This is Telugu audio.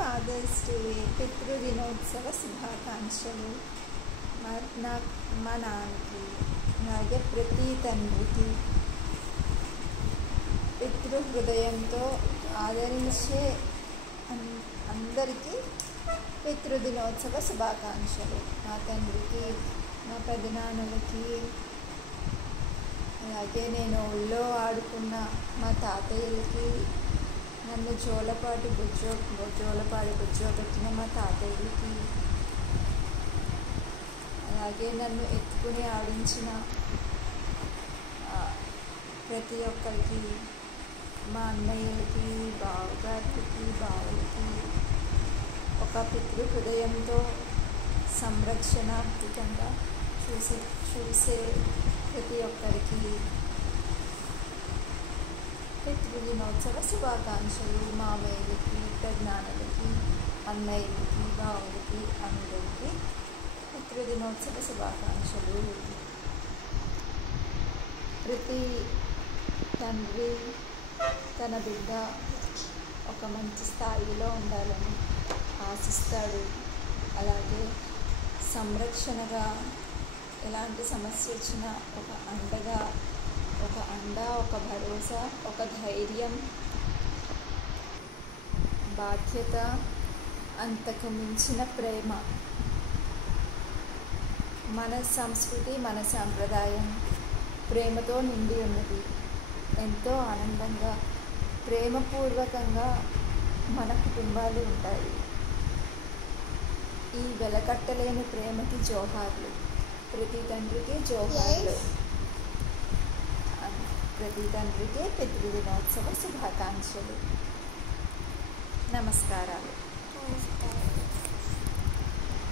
ఫాదర్స్ డే పితృదినోత్సవ శుభాకాంక్షలు. మా నాన్నకి, అలాగే ప్రతి తండ్రికి పితృహృదయంతో ఆదరించే అందరికీ పితృదినోత్సవ శుభాకాంక్షలు. మా తండ్రికి, మా పెదనాన్నలకి, అలాగే నేను ఊళ్ళో ఆడుకున్న మా తాతయ్యలకి, నన్ను జోలపాడి బుజ్జోబెట్టిన మా తాతయ్యలకి, అలాగే నన్ను ఎత్తుకుని ఆడించిన ప్రతి ఒక్కరికి, మా అన్నయ్యలకి, బావగారికి, బావులకి, ఒక పితృ హృదయంతో సంరక్షణాత్మకంగా చూసే ప్రతి ఒక్కరికి పితృదినోత్సవ శుభాకాంక్షలు. మామయ్యలకి, పెద్దనాన్నలకి, అన్నయ్యలకి, బావులకి, అందరికీ పితృదినోత్సవ శుభాకాంక్షలు. ప్రతి తండ్రి తన బిడ్డ ఒక మంచి స్థాయిలో ఉండాలని ఆశిస్తాడు. అలాగే సంరక్షణగా ఎలాంటి సమస్య వచ్చినా ఒక అండ, ఒక భరోసా, ఒక ధైర్యం, బాధ్యత, అంతకు మించిన ప్రేమ. మన సంస్కృతి, మన సాంప్రదాయం ప్రేమతో నిండి ఉన్నది. ఎంతో ఆనందంగా, ప్రేమపూర్వకంగా మన కుటుంబాలు ఉంటాయి. ఈ వెలకట్టలేని ప్రేమకి జోహార్లు. ప్రతి తండ్రికి జోహార్లు. ప్రతి తండ్రికి పితృదినోత్సవ శుభాకాంక్షలు. నమస్కారాలు.